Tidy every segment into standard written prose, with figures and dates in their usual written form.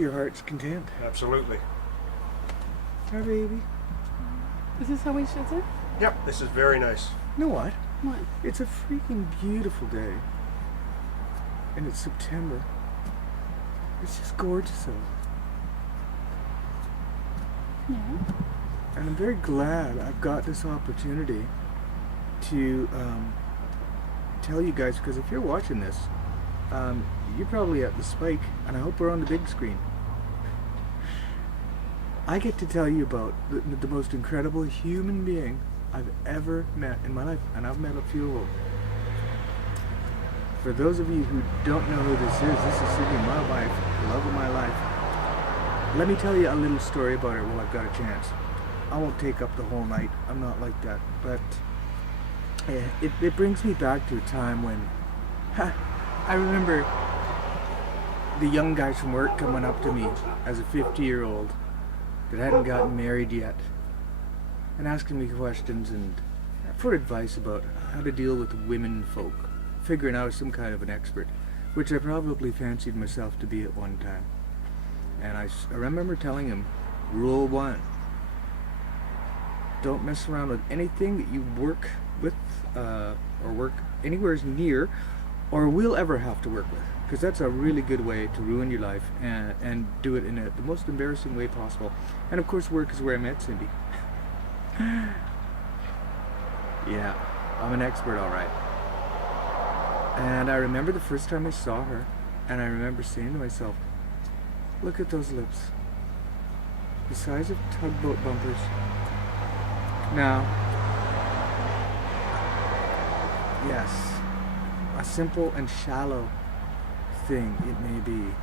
to your heart's content. Absolutely. Hi, baby. Is this how we should sit? Yep, this is very nice. You know what? What? It's a freaking beautiful day. And it's September. It's just gorgeous out. Yeah. And I'm very glad I've got this opportunity to tell you guys, because if you're watching this, you're probably at the Spike, and I hope we're on the big screen. I get to tell you about the most incredible human being I've ever met in my life, and I've met a few of them. For those of you who don't know who this is Cyndy, my wife, the love of my life. Let me tell you a little story about her while I've got a chance. I won't take up the whole night, I'm not like that, but it brings me back to a time when I remember the young guys from work coming up to me as a 50-year-old that hadn't gotten married yet and asking me questions and for advice about how to deal with women folk, figuring I was some kind of an expert, which I probably fancied myself to be at one time. And I remember telling him, rule 1, don't mess around with anything that you work with or work anywhere near or will ever have to work with, because that's a really good way to ruin your life and do it in the most embarrassing way possible. And of course, work is where I met Cyndy. Yeah, I'm an expert, all right. And I remember the first time I saw her, and I remember saying to myself, look at those lips, the size of tugboat bumpers. Now, yes, a simple and shallow thing it may be,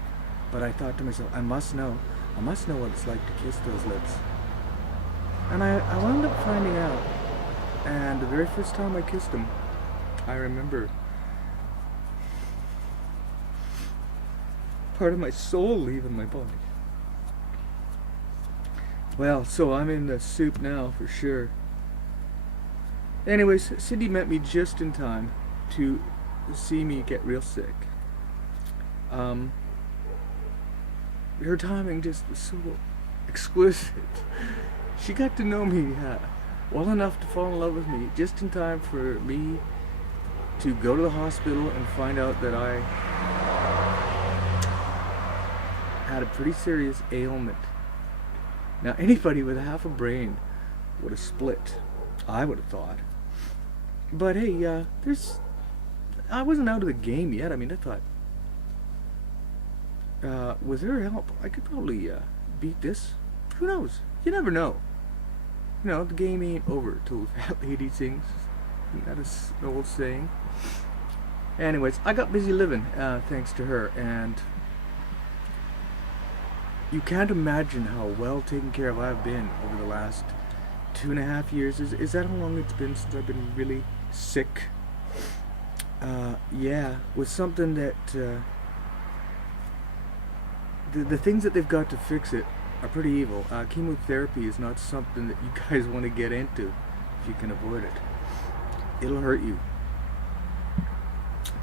but I thought to myself, I must know what it's like to kiss those lips. And I wound up finding out, and the very first time I kissed them, I remember part of my soul leaving my body. Well, so I'm in the soup now for sure. Anyways, Cyndy met me just in time to see me get real sick. Her timing just was so exquisite. She got to know me well enough to fall in love with me just in time for me to go to the hospital and find out that I had a pretty serious ailment. Now, anybody with half a brain would have split, I would have thought. But hey, I wasn't out of the game yet. I mean, I thought, with her help, I could probably beat this. Who knows? You never know. You know, the game ain't over till the fat lady sings. That is an old saying. Anyways, I got busy living thanks to her, and you can't imagine how well taken care of I've been over the last 2.5 years. Is that how long it's been since I've been really sick? Yeah, with something that the things that they've got to fix it are pretty evil. Chemotherapy is not something that you guys want to get into if you can avoid it. It'll hurt you.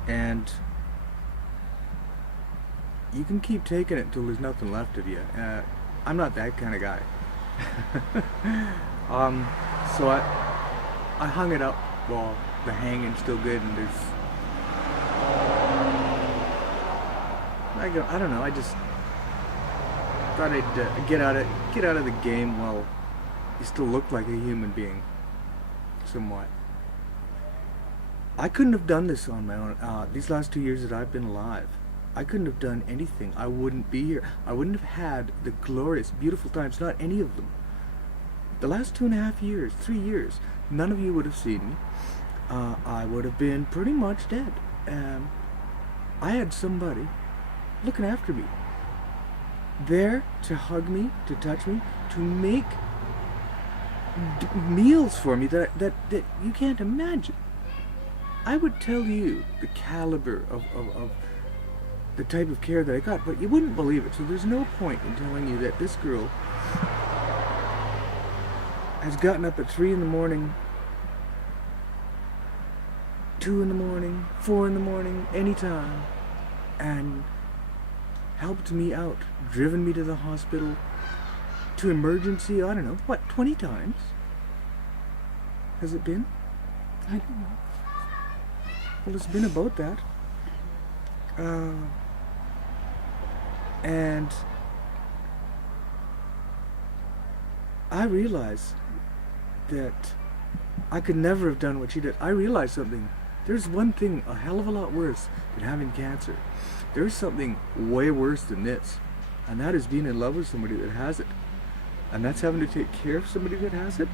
And you can keep taking it until there's nothing left of you. I'm not that kind of guy. So I hung it up while the hanging's still good, and there's I don't know. I just thought I'd get out of the game while you still look like a human being, somewhat. I couldn't have done this on my own. These last 2 years that I've been alive, I couldn't have done anything. I wouldn't be here. I wouldn't have had the glorious, beautiful times, not any of them. The last 2.5 years, 3 years, none of you would have seen me. I would have been pretty much dead. I had somebody looking after me, there to hug me, to touch me, to make meals for me that you can't imagine. I would tell you the caliber of the type of care that I got, but you wouldn't believe it. So there's no point in telling you that this girl has gotten up at 3 in the morning, 2 in the morning, 4 in the morning, anytime, and helped me out, driven me to the hospital, to emergency, I don't know, what, 20 times? Has it been? I don't know. Well, it's been about that. And I realized that I could never have done what she did. I realized something. There's one thing a hell of a lot worse than having cancer. There's something way worse than this. And that is being in love with somebody that has it. And that's having to take care of somebody that has it.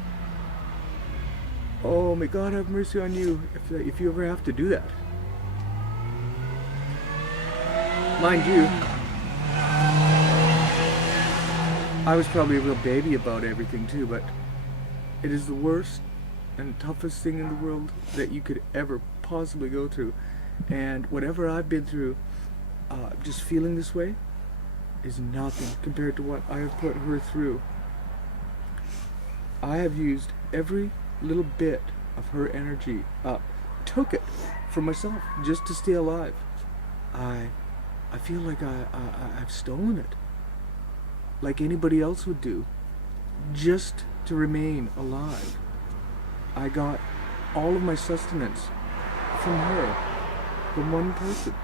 Oh, may God have mercy on you if you ever have to do that. Mind you, I was probably a real baby about everything too, but it is the worst and toughest thing in the world that you could ever possibly go through. And whatever I've been through, just feeling this way is nothing compared to what I have put her through. I have used every little bit of her energy up, took it for myself just to stay alive. I feel like I've stolen it, like anybody else would do, just to remain alive. I got all of my sustenance from her, from one person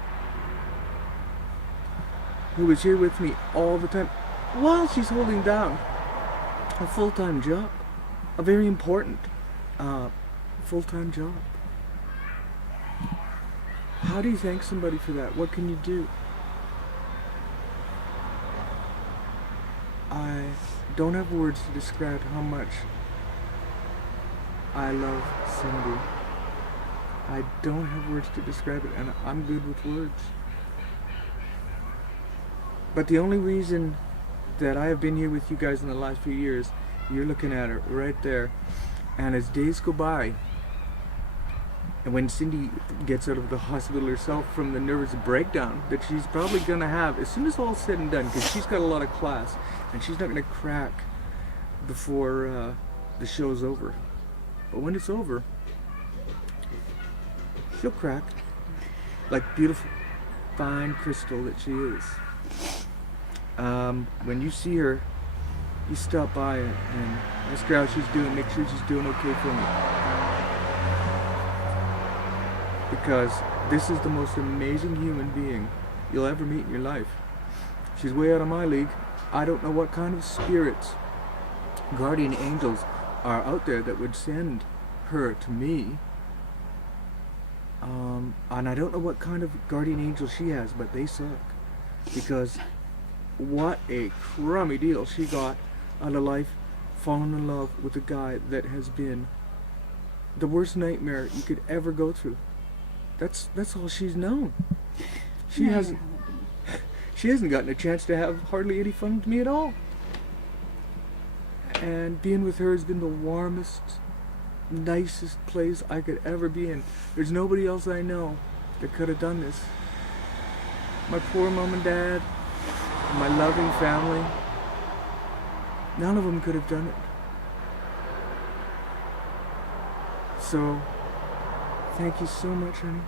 who was here with me all the time, while she's holding down a full-time job, a very important full-time job. How do you thank somebody for that? What can you do? I don't have words to describe how much I love Cyndy. I don't have words to describe it, and I'm good with words. But the only reason that I have been here with you guys in the last few years, you're looking at it right there, and as days go by, and when Cyndy gets out of the hospital herself from the nervous breakdown that she's probably going to have as soon as all's said and done, because she's got a lot of class, and she's not going to crack before the show's over. But when it's over, she'll crack like beautiful, fine crystal that she is. When you see her, you stop by and ask her how she's doing, make sure she's doing okay for me. Because this is the most amazing human being you'll ever meet in your life. She's way out of my league. I don't know what kind of spirits, guardian angels, are out there that would send her to me. And I don't know what kind of guardian angel she has, but they suck. Because what a crummy deal she got out of life, falling in love with a guy that has been the worst nightmare you could ever go through. That's all she's known. She hasn't gotten a chance to have hardly any fun with me at all. And being with her has been the warmest, nicest place I could ever be in. There's nobody else I know that could have done this. My poor mom and dad, my loving family, none of them could have done it. So, thank you so much, honey.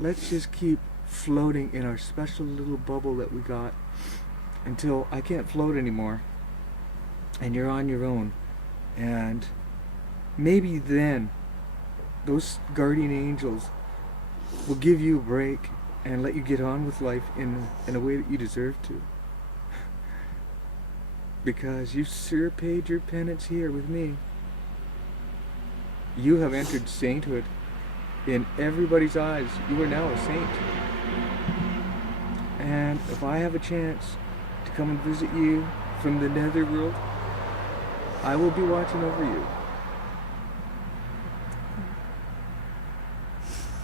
Let's just keep floating in our special little bubble that we got until I can't float anymore and you're on your own. And maybe then those guardian angels will give you a break and let you get on with life in a way that you deserve to. Because you've sure paid your penance here with me. You have entered sainthood in everybody's eyes. You are now a saint. And if I have a chance to come and visit you from the netherworld, I will be watching over you.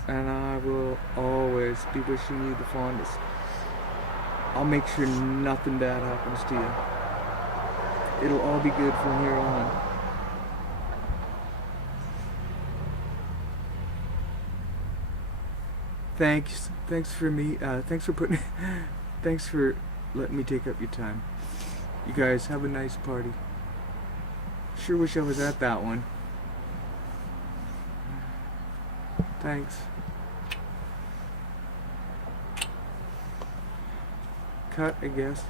And I will always be wishing you the fondest. I'll make sure nothing bad happens to you. It'll all be good from here on. Thanks for me. Thanks for letting me take up your time. You guys have a nice party. Sure wish I was at that one. Thanks. Cut, I guess.